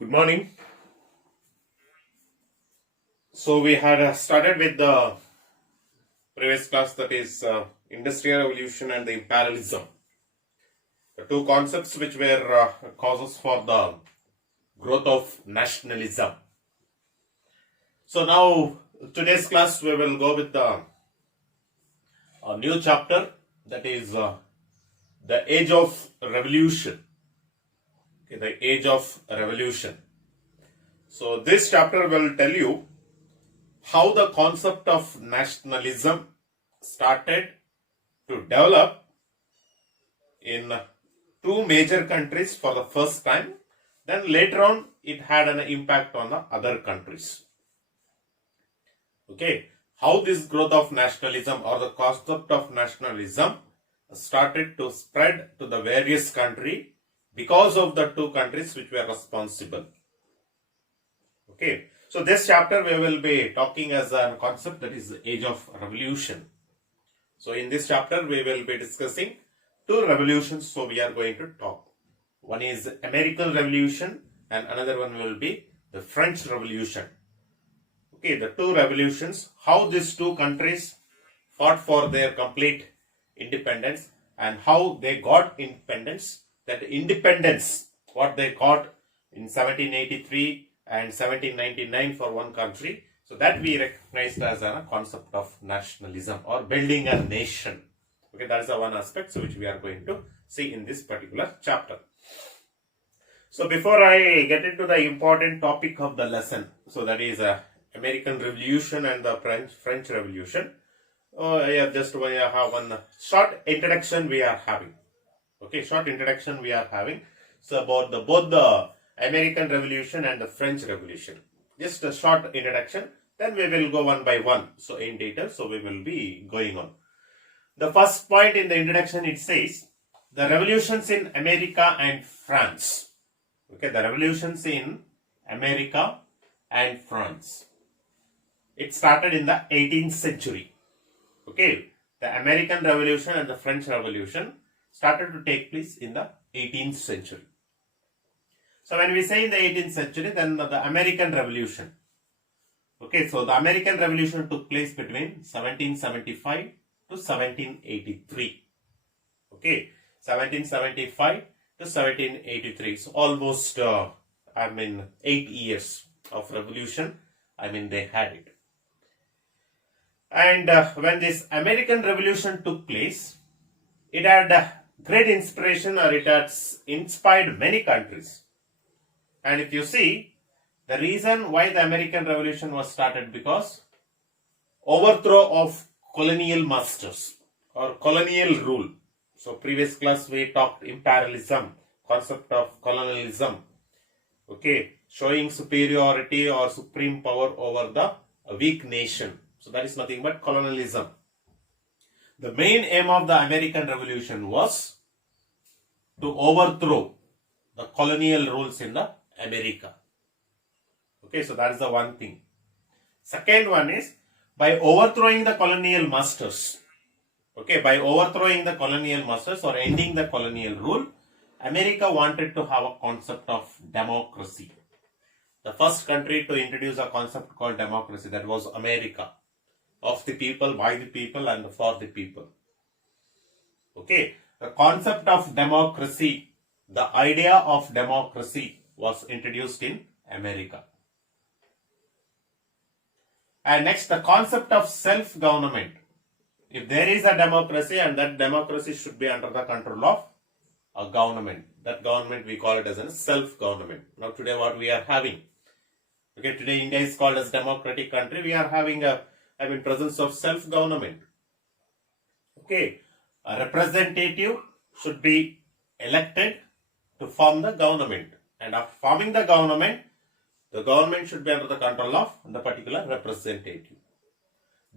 Good morning. So we had started with the previous class, that is industrial revolution and the imperialism, the two concepts which were causes for the growth of nationalism. So now today's class we will go with the a new chapter, that is the age of revolution. Okay, the age of revolution. So this chapter will tell you how the concept of nationalism started to develop in two major countries for the first time. Then later on it had an impact on the other countries. Okay, how this growth of nationalism or the concept of nationalism started to spread to the various countries because of the two countries which were responsible. Okay, so this chapter we will be talking as a concept, that is the age of revolution. So in this chapter we will be discussing two revolutions, so we are going to talk. One is American Revolution and another one will be the French Revolution. Okay, the two revolutions, how these two countries fought for their complete independence and how they got independence. That independence, what they got in 1783 and 1799 for one country, so that we recognized as a concept of nationalism or building a nation. Okay, that is the one aspect which we are going to see in this particular chapter. So before I get into the important topic of the lesson, so that is American Revolution and the French Revolution, I have just have one short introduction we are having. Okay, short introduction we are having. So about both the American Revolution and the French Revolution. Just a short introduction. Then we will go one by one. So in detail, so we will be going on. The first point in the introduction, it says the revolutions in America and France. Okay, the revolutions in America and France. It started in the 18th century. Okay, the American Revolution and the French Revolution started to take place in the 18th century. So when we say in the 18th century, then the American Revolution. Okay, so the American Revolution took place between 1775 to 1783. Okay, 1775 to 1783. So almost, 8 years of revolution. They had it. And when this American Revolution took place, it had great inspiration, or it has inspired many countries. And if you see, the reason why the American Revolution was started, because overthrow of colonial masters or colonial rule. So previous class we talked imperialism, concept of colonialism. Okay, showing superiority or supreme power over the weak nation. So that is nothing but colonialism. The main aim of the American Revolution was to overthrow the colonial rules in the America. Okay, so that is the one thing. Second one is, by overthrowing the colonial masters. Okay, by overthrowing the colonial masters or ending the colonial rule, America wanted to have a concept of democracy. The first country to introduce a concept called democracy, that was America. Of the people, by the people, and for the people. Okay, the concept of democracy, the idea of democracy was introduced in America. And next, the concept of self-government. If there is a democracy, and that democracy should be under the control of a government. That government we call it as a self-government. Now today what we are having. Okay, today India is called as democratic country. We are having a presence of self-government. Okay, a representative should be elected to form the government. And after forming the government should be under the control of the particular representative.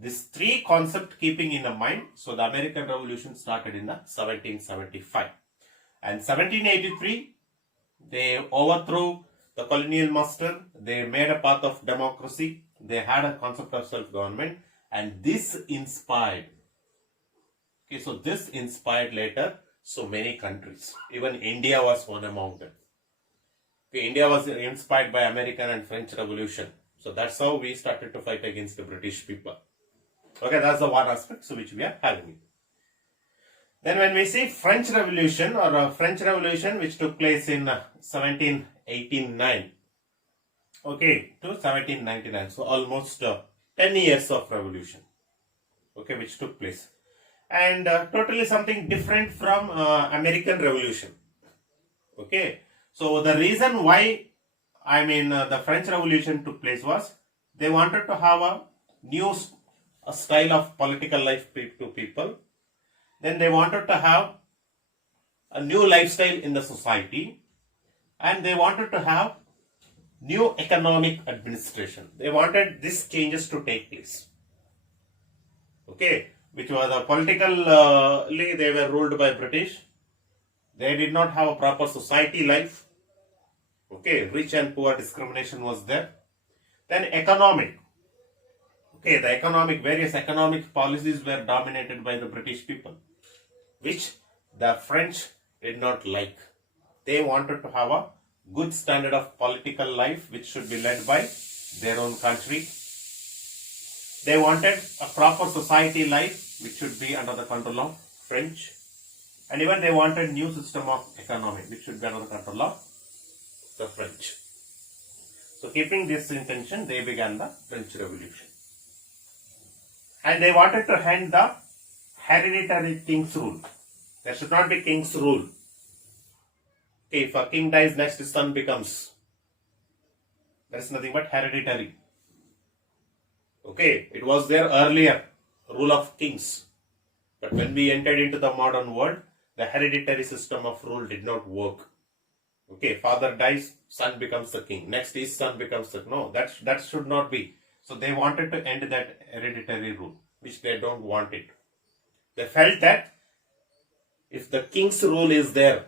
These three concepts keeping in mind, so the American Revolution started in the 1775. And 1783, they overthrew the colonial master. They made a path of democracy. They had a concept of self-government, and this inspired. Okay, so this inspired later so many countries. Even India was one among them. Okay, India was inspired by American and French Revolution. So that's how we started to fight against the British people. Okay, that's the one aspect so which we are having. Then when we see French Revolution or French Revolution which took place in 1789, okay, to 1799, so almost 10 years of revolution, okay, which took place, and totally something different from American Revolution. Okay, so the reason why the French Revolution took place was they wanted to have a new style of political life to people. Then they wanted to have a new lifestyle in the society, and they wanted to have new economic administration. They wanted these changes to take place. Okay, which was politically they were ruled by British. They did not have a proper society life. Okay, rich and poor discrimination was there. Then economic. Okay, various economic policies were dominated by the British people, which the French did not like. They wanted to have a good standard of political life which should be led by their own country. They wanted a proper society life which should be under the control of French. And even they wanted new system of economy which should be under the control of the French. So keeping this intention, they began the French Revolution. And they wanted to end the hereditary king's rule. There should not be king's rule. Okay, if a king dies, next his son becomes. There is nothing but hereditary. Okay, it was there earlier, rule of kings. But when we entered into the modern world, the hereditary system of rule did not work. Okay, father dies, son becomes the king. Next his son becomes the... No, that should not be. So they wanted to end that hereditary rule, which they don't want it. They felt that if the king's rule is there,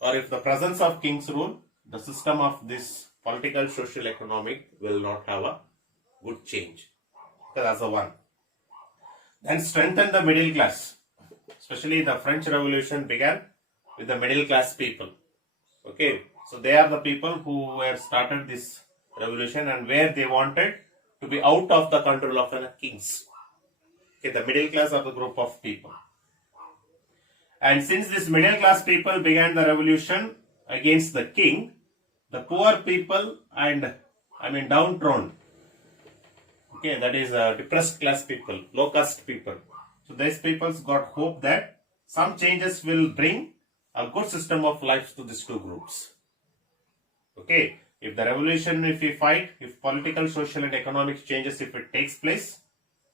or if the presence of king's rule, the system of this political, social, economic will not have a good change. So that's the one. Then strengthen the middle class. Especially the French Revolution began with the middle class people. Okay, so they are the people who were started this revolution and where they wanted to be out of the control of the kings. Okay, the middle class are the group of people. And since this middle class people began the revolution against the king, the poor people and downtrodden, okay, that is depressed class people, low caste people. So these peoples got hope that some changes will bring a good system of life to these two groups. Okay, if the revolution, if we fight, if political, social and economic changes, if it takes place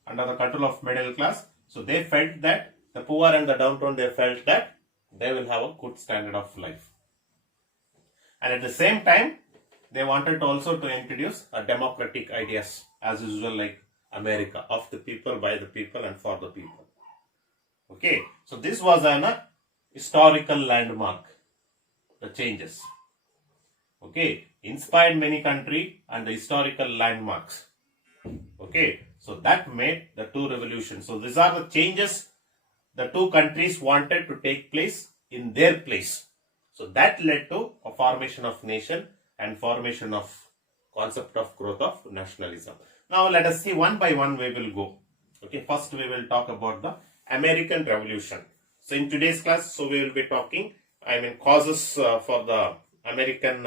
under the control of middle class, so they felt that the poor and the downtrodden, they felt that they will have a good standard of life. And at the same time, they wanted also to introduce a democratic ideas as usual like America, of the people, by the people and for the people. Okay, so this was an historical landmark, the changes. Okay, inspired many country and the historical landmarks. Okay, so that made the two revolutions. So these are the changes the two countries wanted to take place in their place. So that led to a formation of nation and formation of concept of growth of nationalism. Now let us see one by one we will go. Okay, first we will talk about the American Revolution. So in today's class, so we will be talking, causes for the American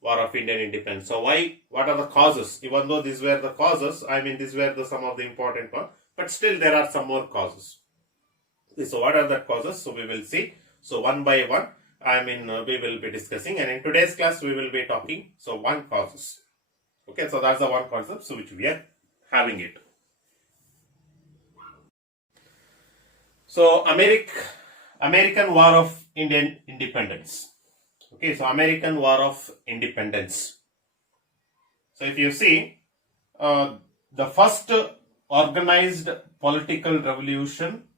War of Indian Independence. So what are the causes? Even though these were the causes, these were some of the important ones, but still there are some more causes. Okay, so what are the causes? So we will see. So one by one, we will be discussing, and in today's class we will be talking. So one causes. Okay, so that's the one concept, so which we are having it. So American War of Indian Independence. Okay, so American War of Independence. So if you see, the first organized political revolution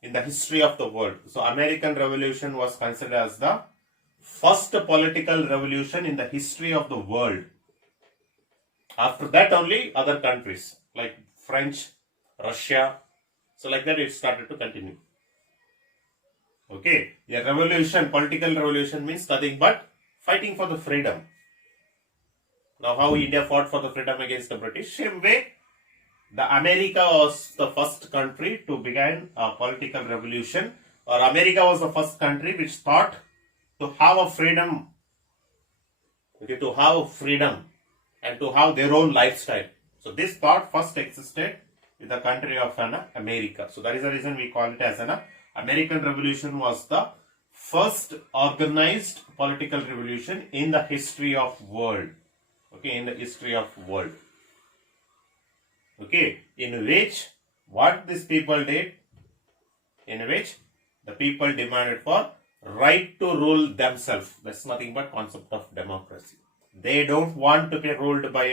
in the history of the world. So American Revolution was considered as the first political revolution in the history of the world. After that only other countries like French, Russia, so like that it started to continue. Okay, a revolution, political revolution means nothing but fighting for the freedom. Now, how India fought for the freedom against the British? Same way, the America was the first country to begin a political revolution, or America was the first country which thought to have a freedom, okay, to have freedom and to have their own lifestyle. So this thought first existed in the country of America. So that is the reason we call it as an American Revolution was the first organized political revolution in the history of world. Okay, in the history of world. Okay, in which what these people did, in which the people demanded for right to rule themselves. That's nothing but concept of democracy. They don't want to be ruled by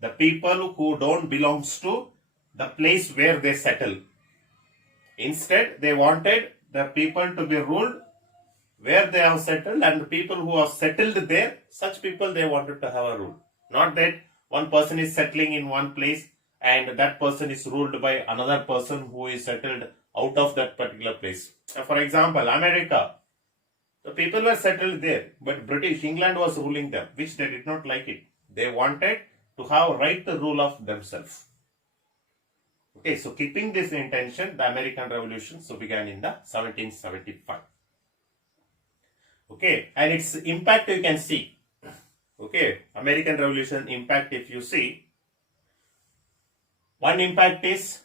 the people who don't belongs to the place where they settle. Instead, they wanted the people to be ruled where they have settled, and the people who are settled there, such people they wanted to have a rule. Not that one person is settling in one place and that person is ruled by another person who is settled out of that particular place. For example, America, the people were settled there, but British England was ruling them, which they did not like it. They wanted to have right to rule of themselves. Okay, so keeping this intention, the American Revolution began in the 1775. Okay, and its impact you can see. Okay, American Revolution impact if you see, one impact is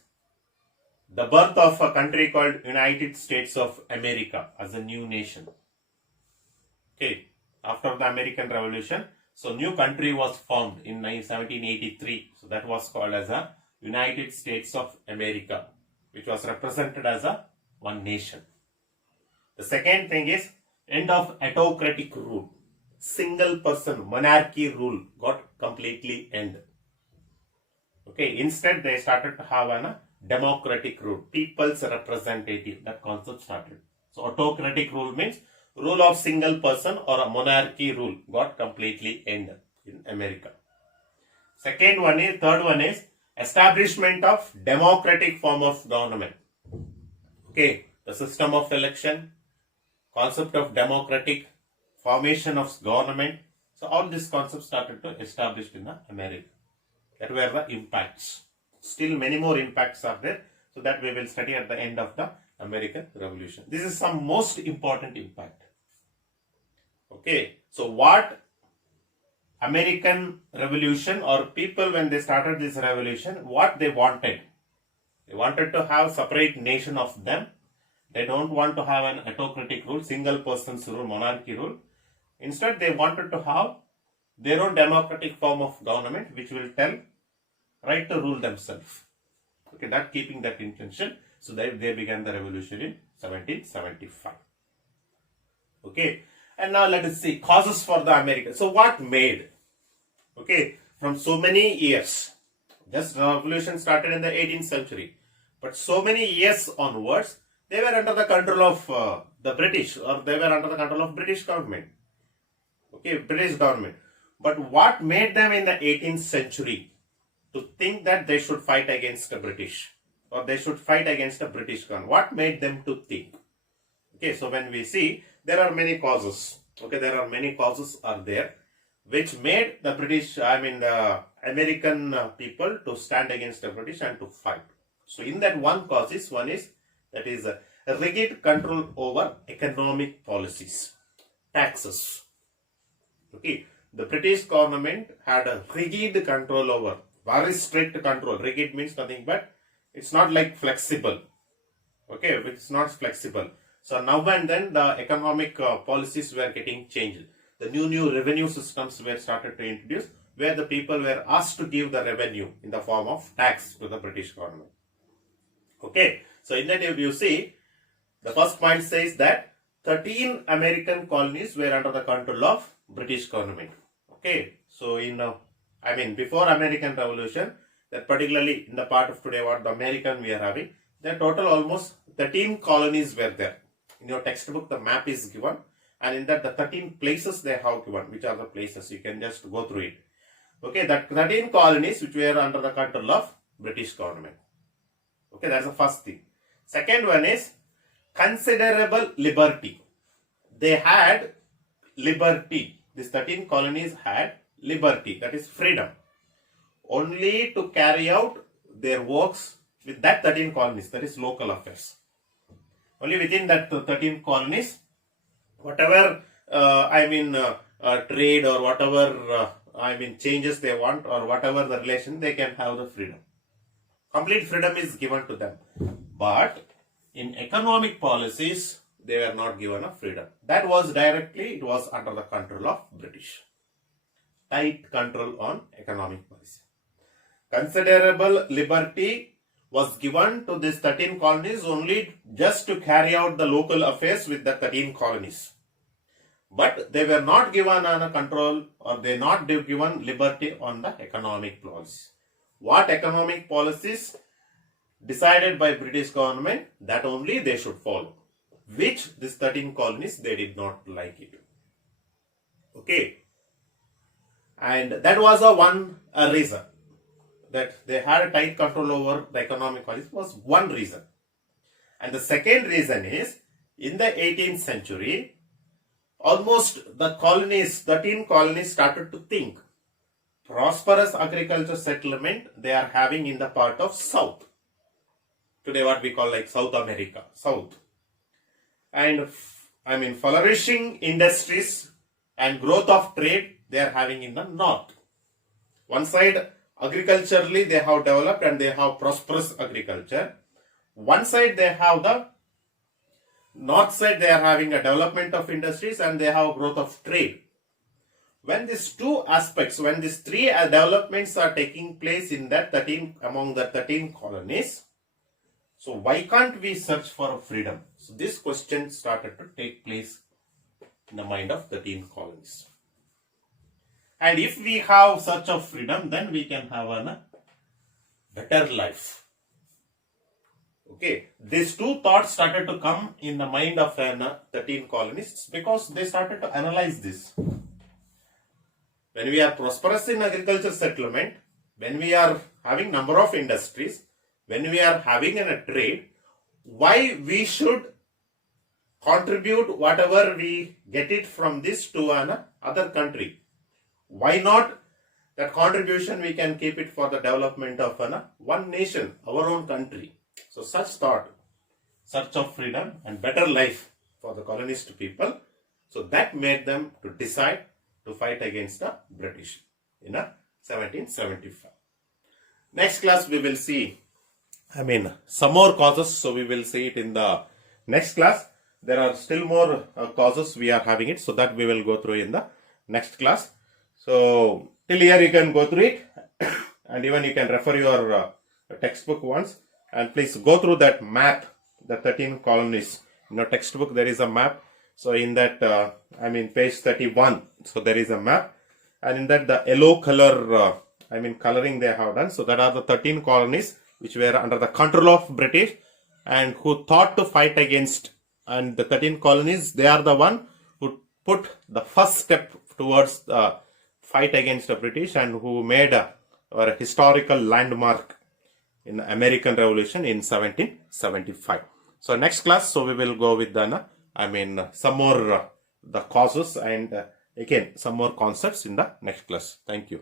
the birth of a country called United States of America as a new nation. Okay, after the American Revolution, so new country was formed in 1783. So that was called as a United States of America, which was represented as a one nation. The second thing is end of autocratic rule. Single person monarchy rule got completely end. Okay, instead they started to have a democratic rule, people's representative. That concept started. So autocratic rule means rule of single person or a monarchy rule got completely end in America. Third one is establishment of democratic form of government. Okay, the system of election, concept of democratic, formation of government. So all these concepts started to establish in America. That were the impacts. Still many more impacts are there. So that we will study at the end of the American Revolution. This is some most important impact. Okay, so what American Revolution or people when they started this revolution, what they wanted? They wanted to have separate nation of them. They don't want to have an autocratic rule, single person's rule, monarchy rule. Instead, they wanted to have their own democratic form of government, which will tell right to rule themselves. Okay, that keeping that intention. So they began the revolution in 1775. Okay, and now let us see causes for the American. So what made? Okay, from so many years, just revolution started in the 18th century, but so many years onwards, they were under the control of the British, or they were under the control of British government. Okay, British government. But what made them in the 18th century to think that they should fight against the British, or they should fight against the British government? What made them to think? Okay, so when we see, there are many causes. Okay, there are many causes are there, which made the the American people to stand against the British and to fight. So in that one is that is a rigid control over economic policies, taxes. Okay, the British government had a rigid control over, very strict control. Rigid means nothing but it's not like flexible. Okay, it's not flexible. So now and then the economic policies were getting changed. The new revenue systems were started to introduce, where the people were asked to give the revenue in the form of tax to the British government. Okay, so in that you see, the first point says that 13 American colonies were under the control of British government. Okay, so before American Revolution, that particularly in the part of today what the American we are having, the total almost 13 colonies were there. In your textbook, the map is given, and in that the 13 places they have given, which are the places, you can just go through it. Okay, that 13 colonies which were under the control of British government. Okay, that's the first thing. Second one is considerable liberty. They had liberty. These 13 colonies had liberty, that is freedom, only to carry out their works with that 13 colonies, that is local affairs. Only within that 13 colonies, whatever trade or whatever changes they want, or whatever the relation, they can have the freedom. Complete freedom is given to them. But in economic policies, they were not given a freedom. That was directly, it was under the control of British. Tight control on economic policy. Considerable liberty was given to these 13 colonies only just to carry out the local affairs with the 13 colonies. But they were not given a control, or they not given liberty on the economic policy. What economic policies decided by British government, that only they should follow. Which these 13 colonies, they did not like it. Okay. And that was one reason. That they had a tight control over the economic policy was one reason. And the second reason is, in the 18th century, almost the colonies, 13 colonies started to think. Prosperous agriculture settlement they are having in the part of South. Today what we call like South America, South. And flourishing industries and growth of trade they are having in the North. One side, agriculturally they have developed and they have prosperous agriculture. One side they have the North side, they are having a development of industries and they have growth of trade. When these two aspects, when these three developments are taking place in that 13, among the 13 colonies, so why can't we search for freedom? So this question started to take place in the mind of 13 colonies. And if we have such of freedom, then we can have a better life. Okay, these two thoughts started to come in the mind of 13 colonists because they started to analyze this. When we are prosperous in agriculture settlement, when we are having number of industries, when we are having a trade, why we should contribute whatever we get it from this to another country? Why not that contribution we can keep it for the development of one nation, our own country? So such thought, search of freedom and better life for the colonist people. So that made them to decide to fight against the British in 1775. Next class we will see, some more causes. So we will see it in the next class. There are still more causes we are having it. So that we will go through in the next class. So till here you can go through it and even you can refer your textbook once. And please go through that map, the 13 colonies. In your textbook there is a map. So in that, page 31, so there is a map. And in that the yellow color, coloring they have done. So that are the 13 colonies which were under the control of British and who thought to fight against. And the 13 colonies, they are the one who put the first step towards the fight against the British and who made a historical landmark in the American Revolution in 1775. So next class, so we will go with the, some more the causes and again some more concepts in the next class. Thank you.